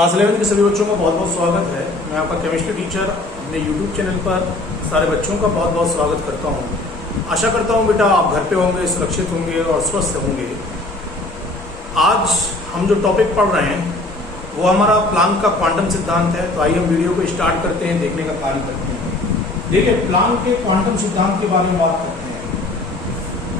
Class 11 के सभी बच्चों का बहुत बहुत स्वागत है। मैं आपका केमिस्ट्री टीचर अपने यूट्यूब चैनल पर सारे बच्चों का बहुत बहुत स्वागत करता हूं। आशा करता हूं बेटा आप घर पे होंगे, सुरक्षित होंगे और स्वस्थ होंगे। आज हम जो टॉपिक पढ़ रहे हैं वो हमारा प्लांक का क्वांटम सिद्धांत है। तो आइए हम वीडियो को स्टार्ट करते हैं, देखने का कार्य करते हैं। देखिए, प्लांक के क्वांटम सिद्धांत के बारे में बात करते हैं।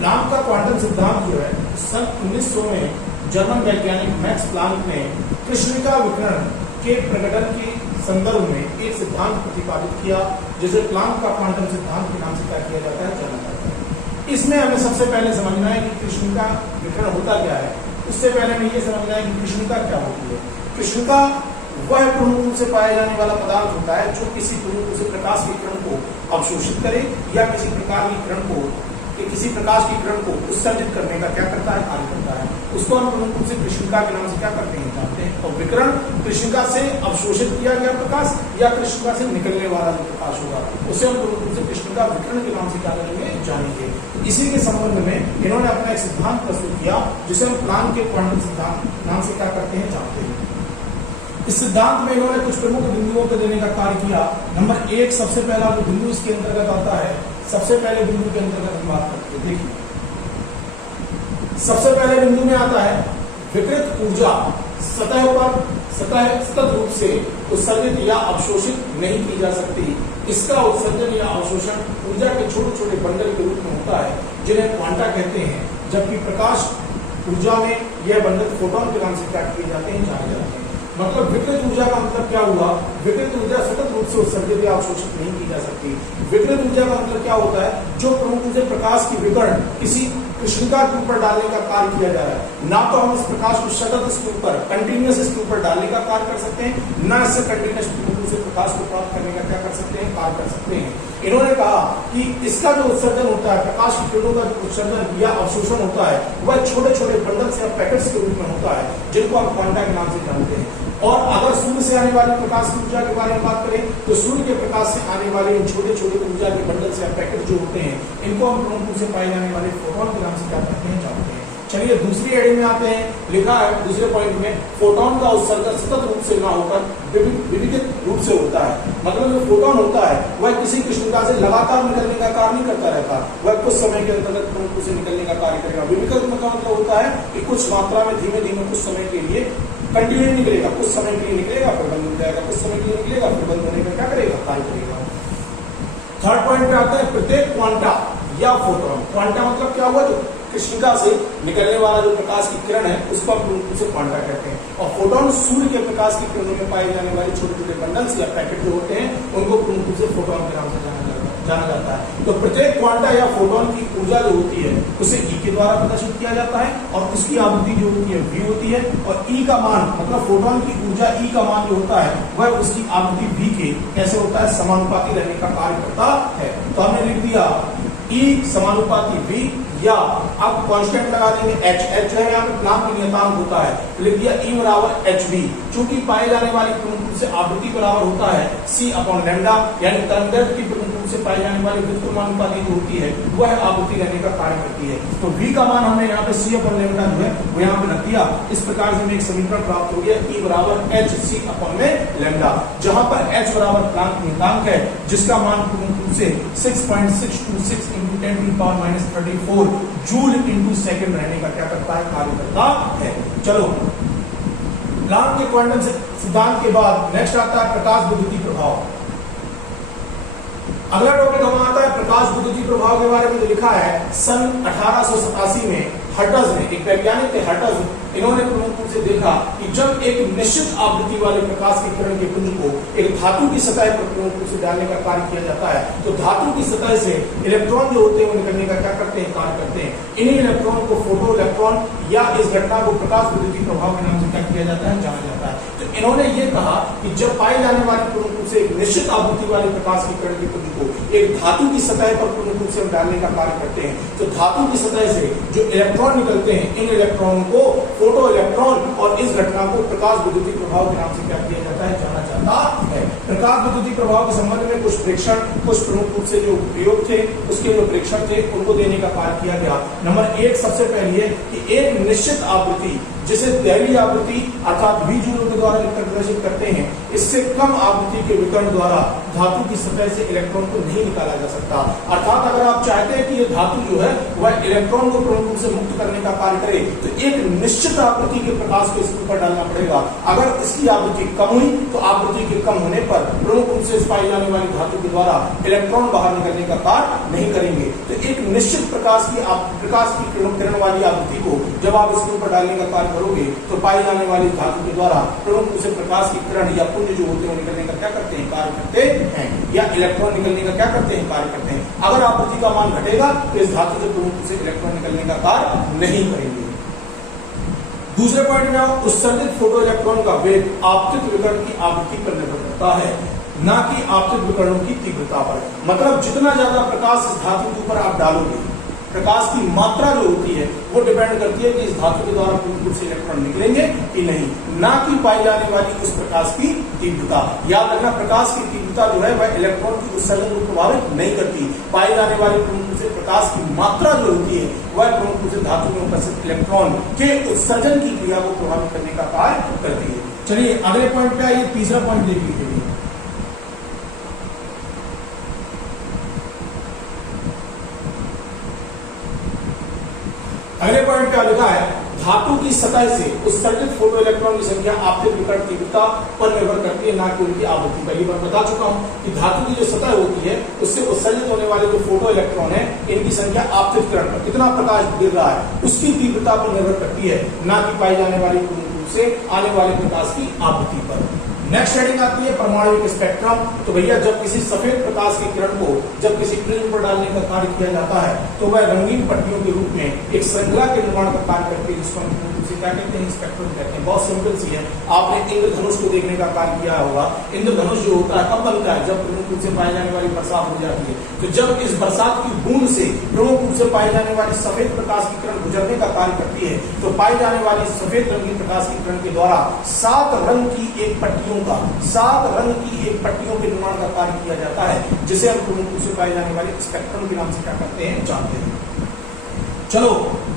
प्लांक का क्वांटम सिद्धांत जो है सन 1900 में जर्मन वैज्ञानिक मैक्स प्लांक ने कृष्णिका विकिरण के प्रकटन के संदर्भ में एक सिद्धांत प्रतिपादित किया, जिसे प्लांक का क्वांटम सिद्धांत के नाम से क्या किया जाता है, जाना जाता है। इसमें हमें सबसे पहले समझना है कि कृष्णिका विकिरण होता क्या है। उससे पहले हमें ये समझना है कि कृष्णिका क्या होती है। कृष्णिका वह पूर्ण रूप से पाया जाने वाला पदार्थ होता है जो किसी पूर्ण रूप से प्रकाश के किरण को अवशोषित करे या किसी प्रकार की किरण को किसी प्रकाश की किरण को उत्सर्जित करने का क्या करता है, कार्य करता है। उसको हम पूर्ण रूप से कृष्णिका के नाम से क्या करते हैं, जानते हैं। और विकिरण कृष्णिका से अवशोषित किया गया प्रकाश या कृष्णिका से निकलने वाला जो प्रकाश होगा उसे हम पूर्ण रूप से कृष्णिका विकिरण के नाम से क्या करेंगे, जानेंगे। इसी के संबंध में इन्होंने अपना एक सिद्धांत प्रस्तुत किया जिसे हम प्लांक के क्वांटम सिद्धांत नाम से क्या करते हैं, जानते हैं। इस सिद्धांत में इन्होंने कुछ प्रमुख बिंदुओं को देने का कार्य किया। नंबर 1 सबसे पहला जो बिंदु इसके अंतर्गत आता है, सबसे पहले बिंदु के अंतर्गत हम बात करते हैं। देखिए, सबसे पहले बिंदु में आता है विकृत ऊर्जा सतह पर सतत रूप से उत्सर्जित या अवशोषित नहीं की जा सकती। इसका उत्सर्जन या अवशोषण ऊर्जा के छोटे छोटे बंडल के रूप में होता है जिन्हें क्वांटा कहते हैं, जबकि प्रकाश ऊर्जा में यह बंडल फोटोन के नाम से क्या किए जाते हैं, जाने जाते हैं। मतलब विकृत ऊर्जा का मतलब क्या हुआ, विकृत ऊर्जा सतत रूप से उत्सर्जित या अवशोषित नहीं की जा सकती। विकृत ऊर्जा का मतलब क्या होता है, जो प्रमुख रूप से प्रकाश की विकिरण किसी कृष्णिका के ऊपर डालने का कार्य किया जा रहा है। ना तो हम इस प्रकाश को सतत इसके ऊपर कंटिन्यूअस इसके ऊपर डालने का कार्य कर सकते हैं, ना इससे कंटिन्यूअस रूप से प्रकाश को प्राप्त करने का क्या कर सकते हैं, कार्य कर सकते हैं। इन्होंने कहा कि इसका जो उत्सर्जन होता है, प्रकाश की किरणों का उत्सर्जन या अवशोषण होता है, वह छोटे छोटे बंडल्स या पैकेट्स के रूप में होता है, जिनको हम क्वांटा के नाम से जानते हैं। और अगर सूर्य से आने वाले प्रकाश की ऊर्जा के बारे में बात करें तो सूर्य के प्रकाश से आने वाले इन छोटे छोटे ऊर्जा के बंडल्स या पैकेट जो होते हैं, इनको हम प्रमुख रूप से पाए जाने वाले फोटोन के नाम से क्या करते हैं, जानते हैं। चलिए दूसरी हेडिंग में आते हैं। लिखा है दूसरे पॉइंट में, फोटोन का उत्सर्जन सतत रूप से ना होकर विविध रूप से होता है। मतलब जो फोटोन होता है वह किसी कृष्णिका से लगातार निकलने का कार्य नहीं करता रहता, वह कुछ समय के अंतर्गत प्रमुख रूप से निकलने का कार्य करेगा। विविध का मतलब होता है कि कुछ मात्रा में धीमे धीमे कुछ समय के लिए कंटिन्यू निकलेगा, कुछ समय के लिए निकलेगा फिर बंद हो जाएगा, कुछ समय के लिए निकलेगा फिर बंद होने का क्या करेगा, कार्य करेगा। थर्ड पॉइंट पे आता है प्रत्येक क्वांटा या फोटोन। क्वांटा मतलब क्या हुआ, जो कृष्णिका से निकलने वाला जो प्रकाश की किरण है उसको हम रूप से क्वांटा कहते हैं। और फोटोन सूर्य के प्रकाश की किरणों में पाए जाने वाले छोटे छोटे बंडल्स या पैकेट जो होते हैं उनको रूप से फोटोन के नाम से जाना जाता है। तो प्रत्येक क्वांटा या फोटोन की ऊर्जा जो होती है उसे ई के द्वारा प्रदर्शित किया जाता है और उसकी आवृत्ति जो होती है v होती है। और ई का मान मतलब फोटोन की ऊर्जा ई का मान जो होता है वह उसकी आवृत्ति v के कैसे होता है, समानुपाती रहने का कार्य करता है। तो हमने लिख दिया E समानुपाती V, या आप कांस्टेंट लगा देंगे h जो है यहाँ पे प्लांक का नियतांक होता है, तो लिख दिया E बराबर hv। चूंकि पाए जाने वाली प्रमुख रूप से आवृत्ति बराबर होता है c/λ, यानी तरंगदैर्घ्य की प्रमुख रूप से पाई जाने वाली व्युत्क्रमानुपाती जो होती है वह आवृत्ति रहने का कार्य करती है। तो v का मान हमने यहाँ पे c/λ जो है वो यहाँ पे रख दिया। इस प्रकार से हमें एक समीकरण प्राप्त हो गया E बराबर hc/λ, जहां पर h बराबर प्लांक नियतांक है जिसका मान प्रमुख रूप से 6.626 × 10⁻34 जूल इंटू सेकेंड रहने का क्या करता है, कार्य करता है। चलो, प्लांक के क्वांटम सिद्धांत के बाद नेक्स्ट आता है प्रकाश विद्युतीय प्रभाव। अगला टॉपिक हमारा आता है प्रकाश विद्युतीय प्रभाव के बारे में। जो लिखा है सन 1887 में हर्ट्ज ने, एक वैज्ञानिक थे हर्ट्ज, इन्होंने प्रमुख रूप से देखा कि जब एक निश्चित आवृत्ति वाले प्रकाश की किरण के पुंज को एक धातु की सतह पर प्रमुख रूप से डालने का कार्य किया जाता है तो धातु की सतह से इलेक्ट्रॉन जो होते हैं वो निकलने का क्या करते हैं, कार्य करते हैं। इन्हीं इलेक्ट्रॉन को फोटो इलेक्ट्रॉन या इस घटना को प्रकाश विद्युतीय प्रभाव के नाम से क्या किया जाता है, जाना जाता है। तो इन्होंने ये कहा कि जब पाई जाने वाली प्रमुख रूप से एक निश्चित आवृत्ति वाले प्रकाश की किरण के पुंज को एक धातु की सतह पर प्रमुख रूप से डालने का कार्य करते हैं तो धातु की सतह से जो इलेक्ट्रॉन निकलते हैं इन इलेक्ट्रॉन को फोटो इलेक्ट्रॉन और इस घटना को प्रकाश विद्युतीय प्रभाव के नाम से क्या किया जाता है, जाना जाता है। प्रकाश विद्युतीय प्रभाव के संबंध में कुछ प्रेक्षण, कुछ प्रमुख रूप से जो प्रयोग थे, उसके जो प्रेक्षण थे, उनको देने का कार्य किया गया। नंबर एक सबसे पहले है कि एक निश्चित आवृत्ति, जिसे दैवीय आवृत्ति अर्थात V जूल के द्वारा लिखकर प्रदर्शित करते हैं, इससे कम आवृत्ति के विकर्ण द्वारा धातु की सतह से इलेक्ट्रॉन को नहीं निकाला जा सकता। अर्थात अगर आप चाहते हैं कि ये धातु जो है वह इलेक्ट्रॉन को प्रमुख रूप से मुक्त करने का कार्य करे, तो एक निश्चित आवृत्ति के प्रकाश को इसके ऊपर डालना पड़ेगा। अगर इसकी आवृत्ति कम हुई तो आवृत्ति के कम होने पर प्रमुख रूप से पाई जाने वाली धातु के द्वारा इलेक्ट्रॉन बाहर निकलने का कार्य नहीं करेंगे। तो एक निश्चित प्रकाश की किरण वाली आवृत्ति को जब आप इसके ऊपर डालने का कार्य करोगे तो पाई जाने वाली धातु के द्वारा प्रमुख रूप से प्रकाश की किरण या पुंज जो होते हैं निकलने का क्या करते हैं, कार्य करते हैं, या इलेक्ट्रॉन निकलने का क्या करते हैं, कार्य करते हैं। अगर आवृत्ति का मान घटेगा तो इस धातु से प्रमुख रूप से इलेक्ट्रॉन निकलने का कार्य नहीं करेंगे। दूसरे पॉइंट में उत्सर्जित फोटो इलेक्ट्रॉन का वेग आपतित विकर्ण की आवृत्ति पर निर्भर करता है, ना कि आपतित विकर्णों की तीव्रता पर। मतलब जितना ज्यादा प्रकाश इस धातु के ऊपर आप डालोगे, प्रकाश की मात्रा जो होती है वो डिपेंड करती है कि इस धातु के द्वारा पूर्ण रूप से इलेक्ट्रॉन निकलेंगे कि नहीं, ना कि पाई जाने वाली उस प्रकाश की तीव्रता। याद रखना, प्रकाश की तीव्रता जो है वह इलेक्ट्रॉन की उत्सर्जन को प्रभावित नहीं करती। पाई जाने वाली पूर्ण रूप से प्रकाश की मात्रा जो होती है वह प्रमुख रूप से धातु में उपस्थित इलेक्ट्रॉन के उत्सर्जन की क्रिया को प्रभावित करने का कार्य करती है। चलिए अगले पॉइंट पे आइए, तीसरा पॉइंट देख लीजिए। अगले पॉइंट क्या लिखा है, धातु की सतह से उत्सर्जित फोटो इलेक्ट्रॉन की संख्या आपतित विकर्ण तीव्रता पर निर्भर करती है, ना कि उनकी आवृत्ति। पहली बार बता चुका हूं कि धातु की जो सतह होती है उससे उत्सर्जित होने वाले जो फोटो इलेक्ट्रॉन है, इनकी संख्या आपतित विकर्ण पर कितना प्रकाश गिर रहा है उसकी तीव्रता पर निर्भर करती है, ना कि पाई जाने वाली पूर्ण रूप से आने वाले प्रकाश की आवृत्ति पर। नेक्स्ट हेडिंग आती है परमाणु स्पेक्ट्रम। तो भैया जब किसी सफेद प्रकाश की किरण को जब किसी प्रिज्म पर डालने का कार्य किया जाता है तो वह रंगीन पट्टियों के रूप में एक श्रृंखला के निर्माण का कार्य करती है, जिसको हम क्या कहते हैं, स्पेक्ट्रम कहते हैं। बहुत सिंपल सी है, आपने इंद्रधनुष को देखने का कार्य किया होगा। इंद्रधनुष जो होता है कब बनता है, जब प्रमुख रूप से पाई जाने वाली बरसात हो जाती है। तो जब इस बरसात की बूंद से प्रमुख रूप से पाई जाने वाली सफेद प्रकाश की किरण गुजरने का कार्य करती है, तो पाई जाने वाली सफेद रंगीन प्रकाश की किरण के द्वारा 7 रंग की एक पट्टियों के निर्माण का कार्य किया जाता है, जिसे हम प्रमुख रूप से पाई जाने वाली स्पेक्ट्रम के नाम से क्या करते हैं, जानते हैं। चलो,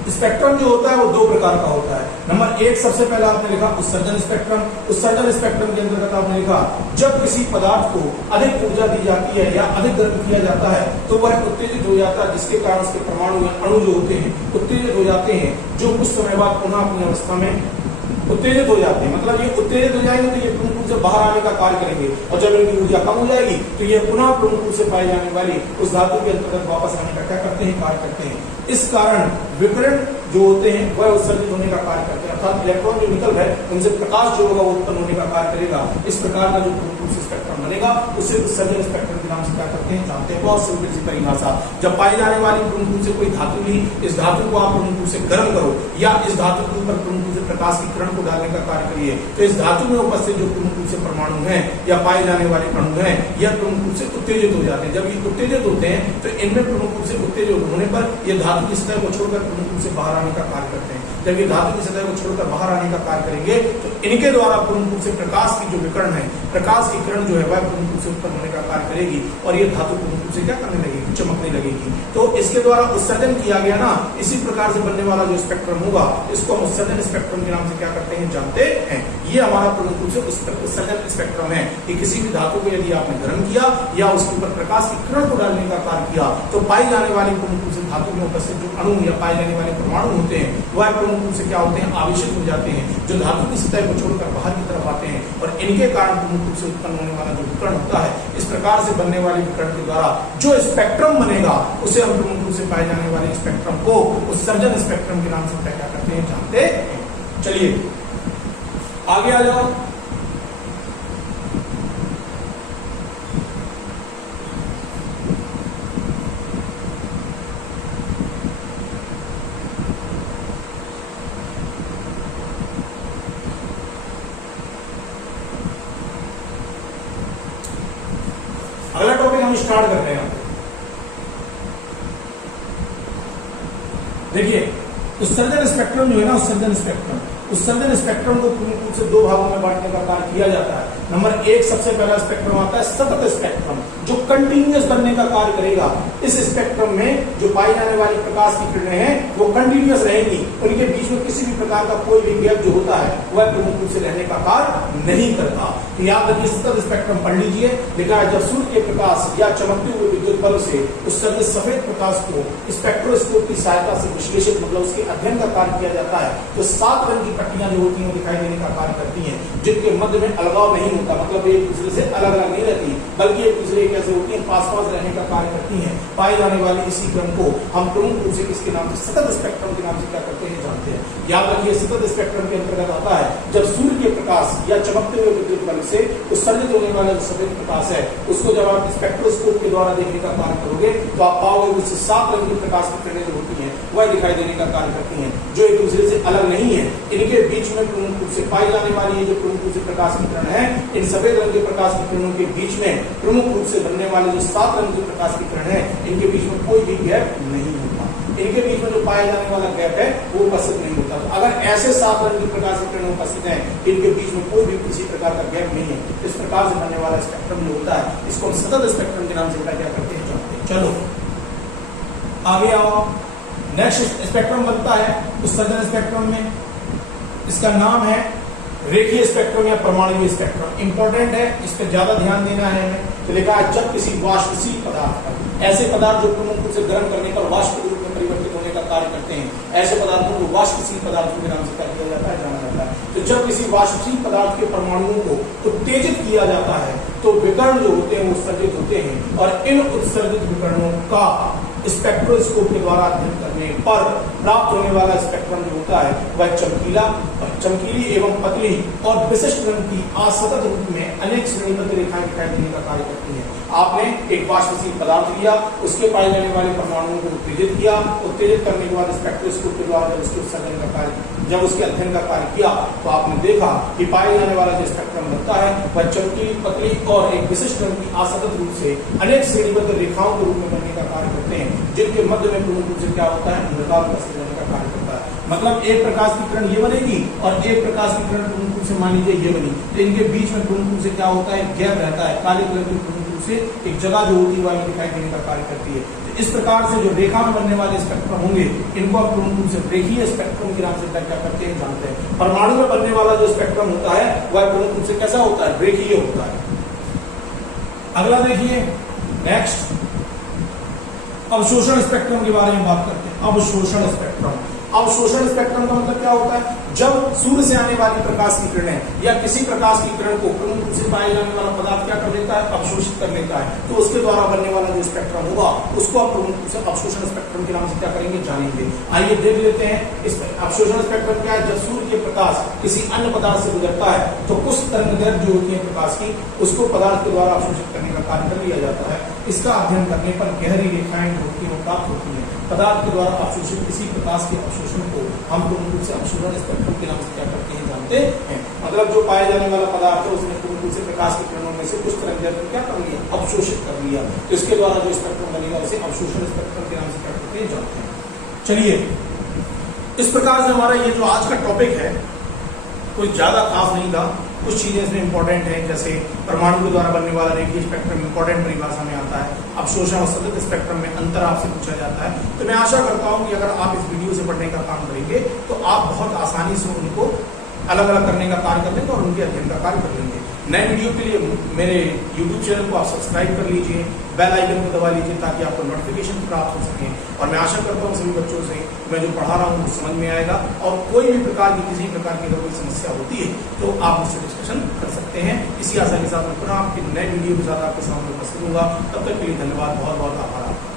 स्पेक्ट्रम जो होता है वो 2 प्रकार का होता है। नंबर 1 सबसे पहला आपने लिखा उत्सर्जन स्पेक्ट्रम। उत्सर्जन स्पेक्ट्रम के अंतर्गत आपने लिखा जब किसी पदार्थ को अधिक ऊर्जा दी जाती है या अधिक गर्म किया जाता है तो वह उत्तेजित हो जाता है, जिसके कारण उसके परमाणु या अणु जो होते हैं उत्तेजित हो जाते हैं, जो कुछ समय बाद पुनः अपनी अवस्था में उत्तेजित हो जाते हैं। मतलब ये उत्तेजित हो जाएंगे तो ये प्रमुख रूप से बाहर आने का कार्य करेंगे, और जब इनकी ऊर्जा कम हो जाएगी तो ये पुनः प्रमुख रूप से पाई जाने वाली उस धातु के अंतर्गत वापस आने का क्या करते हैं, कार्य करते हैं। इस कारण विकिरण जो होते हैं वह उत्सर्जित होने का कार्य करते हैं, अर्थात इलेक्ट्रॉन जो निकल रहे उनसे प्रकाश जो होगा वो उत्पन्न होने का कार्य करेगा। इस प्रकार का जो प्रमुख रूप से स्पेक्ट्रम बनेगा उसे उत्सर्जन स्पेक्ट्रम के नाम से क्या करते हैं, जानते हैं। बहुत सिंपल सी परिभाषा, जब पाई जाने वाली प्रमुख रूप से कोई धातु ली, इस धातु को आप प्रमुख रूप से गर्म करो या इस धातु के ऊपर प्रमुख रूप से प्रकाश की किरण को डालने का कार्य करिए, तो इस धातु में उपस्थित जो प्रमुख रूप से परमाणु हैं या पाए जाने वाले अणु हैं यह प्रमुख रूप से उत्तेजित हो जाते हैं। जब ये उत्तेजित होते हैं तो इनमें प्रमुख रूप से उत्तेजित होने पर ये धातु की सतह को छोड़कर प्रमुख रूप से बाहर आने का कार्य करते हैं। जब ये धातु की सतह को छोड़कर बाहर आने का कार्य करेंगे तो इनके द्वारा प्रमुख रूप से प्रकाश की जो विकिरण है, प्रकाश की किरण जो है वह प्रमुख रूप से उत्पन्न होने का कार्य करेगी और ये धातु प्रमुख रूप से क्या करने लगेगी, चमकने लगेगी। तो इसके द्वारा उत्सर्जन किया गया ना, इसी प्रकार से बनने वाला जो स्पेक्ट्रम होगा इसको हम उत्सर्जन स्पेक्ट्रम के नाम से क्या करते हैं, जानते हैं। ये हमारा प्रमुख रूप से उत्सर्जन स्पेक्ट्रम है कि किसी भी धातु को यदि आपने गर्म किया या उसके ऊपर प्रकाश की किरण को डालने का कार्य किया तो पाई जाने वाली प्रमुख रूप से धातु में उपस्थित जो अणु या पाए जाने वाले परमाणु होते हैं वह प्रमुख रूप से क्या होते हैं, आवेशित हो जाते हैं, जो धातु की सतह को छोड़कर बाहर की तरफ आते हैं और इनके कारण प्रमुख रूप से उत्पन्न होने वाला जो विकिरण होता है, इस प्रकार से बनने वाले विकिरण के द्वारा जो स्पेक्ट्रम बनेगा उसे हम प्रमुख रूप से पाए जाने वाले स्पेक्ट्रम को उत्सर्जन स्पेक्ट्रम के नाम से क्या करते हैं, जानते हैं। चलिए आगे आ जाओ। अगला टॉपिक हम स्टार्ट करते हैं। देखिए उत्सर्जन स्पेक्ट्रम जो है ना, उत्सर्जन स्पेक्ट्रम को प्रमुख रूप से 2 भागों में बांटने का कार्य किया जाता है। नंबर 1 सबसे पहला स्पेक्ट्रम आता है सतत स्पेक्ट्रम, जो कंटिन्यूअस बनने का कार्य करेगा। इस स्पेक्ट्रम में जो पाई जाने वाली प्रकाश की किरणें हैं वो कंटिन्यूअस रहेंगी, उनके बीच में किसी भी प्रकार का कोई भी गैप जो होता है वह प्रमुख रूप से रहने का कार्य नहीं करता। तो याद रखिए सतत स्पेक्ट्रम पढ़ लीजिए। लिखा है जब सूर्य के प्रकाश या चमकते हुए विद्युत बल्ब से उत्सर्जित सफेद प्रकाश को स्पेक्ट्रोस्कोप की सहायता से विश्लेषित मतलब उसके अध्ययन का कार्य किया जाता है, तो 7 रंग की पट्टियां जो होती हैं दिखाई देने का कार्य करती हैं, जिनके मध्य में अलगाव नहीं होता, मतलब एक दूसरे से अलग अलग नहीं रहती बल्कि एक दूसरे कैसे होती है पास पास रहने का कार्य करती हैं। पाई जाने वाली इसी क्रम को हम प्रमुख रूप से किसके नाम से सतत स्पेक्ट्रम के नाम से क्या करते हैं जानते हैं। याद रखिए सतत स्पेक्ट्रम के अंतर्गत आता है जब सूर्य के प्रकाश या चमकते हुए विद्युत बल्ब से उत्सर्जित होने वाला जो सफेद प्रकाश है उसको जब आप स्पेक्ट्रोस्कोप के द्वारा देखने का कार्य करोगे तो आप पाओगे उससे 7 रंग की प्रकाश की किरणें जो होती हैं वह दिखाई देने का कार्य करती हैं, जो एक दूसरे से अलग नहीं है। इनके बीच में प्रमुख रूप से पाई जाने वाली ये जो प्रमुख रूप से प्रकाश की किरण है, इन सफेद रंग के प्रकाश की किरणों के बीच में प्रमुख रूप से बनने वाले जो 7 रंग की प्रकाश की किरण है इनके बीच में कोई भी गैप नहीं होता। इनके बीच में जो पाया जाने वाला गैप है वो उपस्थित नहीं होता। तो अगर ऐसे 7 रंग की प्रकाश की किरणें उपस्थित हैं, इनके बीच में कोई भी किसी प्रकार का गैप नहीं है, इस प्रकार से बनने वाला स्पेक्ट्रम जो होता है इसको हम सतत स्पेक्ट्रम के नाम से क्या करते हैं जानते हैं। चलो आगे आओ। नेक्स्ट स्पेक्ट्रम बनता है उत्सर्जन स्पेक्ट्रम में, इसका नाम है रेखीय स्पेक्ट्रम या परमाणुवीय स्पेक्ट्रम। इंपॉर्टेंट है, इस पर ज्यादा ध्यान देना है हमें। तो लिखा है जब किसी वाष्पशील पदार्थ पर, ऐसे पदार्थ जो प्रमुख रूप से गर्म करने पर वाष्प के रूप में परिवर्तित होने का कार्य करते हैं, ऐसे पदार्थों को वाष्पशील पदार्थों के नाम से क्या किया जाता है जाना जाता है। तो जब किसी वाष्पशील पदार्थ के परमाणुओं को उत्तेजित किया जाता है तो विकर्ण जो होते हैं वो उत्सर्जित होते हैं, और इन उत्सर्जित विकर्णों का स्पेक्ट्रोस्कोप के द्वारा अध्ययन करने पर प्राप्त होने वाला स्पेक्ट्रम जो होता है वह चमकीली एवं पतली और विशिष्ट रंग की असतत रूप में अनेक श्रेणीबद्ध रेखाएं दिखाई देने का कार्य करती हैं। आपने एक वाष्पशील पदार्थ लिया, उसके पाए जाने वाले परमाणुओं को उत्तेजित किया, उत्तेजित करने के बाद स्पेक्ट्रोस्कोप के द्वारा जब उसके उत्सर्जन का कार्य जब उसके अध्ययन का कार्य किया तो आपने देखा कि पाए जाने वाला जो स्पेक्ट्रम बनता है वह चमकीली पतली और एक विशिष्ट रंग की असतत रूप से अनेक श्रेणीबद्ध रेखाओं के रूप में बनने का कार्य करते हैं, जिनके मध्य में प्रमुख रूप से क्या होता है अंधकार उपस्थित होने का कार्य करता है। मतलब एक प्रकाश की किरण ये बनेगी और एक प्रकाश की किरण प्रमुख रूप से मान लीजिए ये बनी, तो इनके बीच में प्रमुख रूप से क्या होता है गैप रहता है, काले कलर की प्रमुख रूप से एक जगह जो होती है वह दिखाई देने का कार्य करती है। तो इस प्रकार से जो रेखा में बनने वाले स्पेक्ट्रम होंगे इनको आप प्रमुख रूप से रेखीय स्पेक्ट्रम के नाम से क्या करते हैं जानते हैं। परमाणु में बनने वाला जो स्पेक्ट्रम होता है वह प्रमुख रूप से कैसा होता है रेखीय होता है। अगला देखिए नेक्स्ट अवशोषण स्पेक्ट्रम के बारे में बात करते हैं। अवशोषण स्पेक्ट्रम, अवशोषण स्पेक्ट्रम का मतलब क्या होता है जब सूर्य से आने वाली प्रकाश की किरणें या किसी प्रकाश की किरण को प्रमुख रूप से पाए जाने वाला पदार्थ क्या कर लेता है अवशोषित कर लेता है, तो उसके द्वारा बनने वाला जो स्पेक्ट्रम होगा उसको आप प्रमुख रूप से अवशोषण स्पेक्ट्रम के नाम से क्या करेंगे जानेंगे। आइए देख लेते हैं इस अवशोषण स्पेक्ट्रम क्या है। जब सूर्य के प्रकाश किसी अन्य पदार्थ से गुजरता है तो कुछ तरंगदैर्घ्य जो होती है प्रकाश की उसको पदार्थ के द्वारा अवशोषित करने का कार्य कर लिया जाता है। इसका अध्ययन करने पर गहरी रेखाएं होती हैं प्राप्त होती है। पदार्थ के द्वारा अवशोषित किसी प्रकाश के अवशोषण को हम प्रमुख रूप से अवशोषण स्पेक्ट्रम के नाम से क्या करते हैं जानते हैं। मतलब जो पाए जाने वाला पदार्थ है उसने प्रमुख रूप से प्रकाश की किरणों में से कुछ तरंगदैर्घ्य क्या कर लिया अवशोषित कर लिया, तो इसके द्वारा जो स्पेक्ट्रम बनेगा उसे अवशोषण स्पेक्ट्रम के नाम से क्या करते हैं जानते हैं। चलिए इस प्रकार से हमारा ये जो आज का टॉपिक है कोई ज्यादा खास नहीं था, कुछ चीजें इसमें इंपॉर्टेंट है, जैसे परमाणु के द्वारा बनने वाला रेखीय स्पेक्ट्रम इंपॉर्टेंट परिभाषा में आता है। अवशोषण और सतत स्पेक्ट्रम में अंतर आपसे पूछा जाता है। तो मैं आशा करता हूं कि अगर आप इस वीडियो से पढ़ने का काम करेंगे तो आप बहुत आसानी से उनको अलग अलग करने का कार्य कर लेंगे और उनके अध्ययन का कार्य कर लेंगे। नए वीडियो के लिए मेरे YouTube चैनल को आप सब्सक्राइब कर लीजिए, बेल आइकन को दबा लीजिए ताकि आपको नोटिफिकेशन प्राप्त हो सके। और मैं आशा करता हूँ सभी बच्चों से मैं जो पढ़ा रहा हूँ समझ में आएगा, और कोई भी प्रकार की किसी प्रकार की अगर कोई समस्या होती है तो आप मुझसे डिस्कशन कर सकते हैं। इसी आशा के साथ मैं पुनः आपके नए वीडियो के साथ आपके सामने उपस्थित होगा। तब तक के लिए धन्यवाद, बहुत बहुत आभार आपका।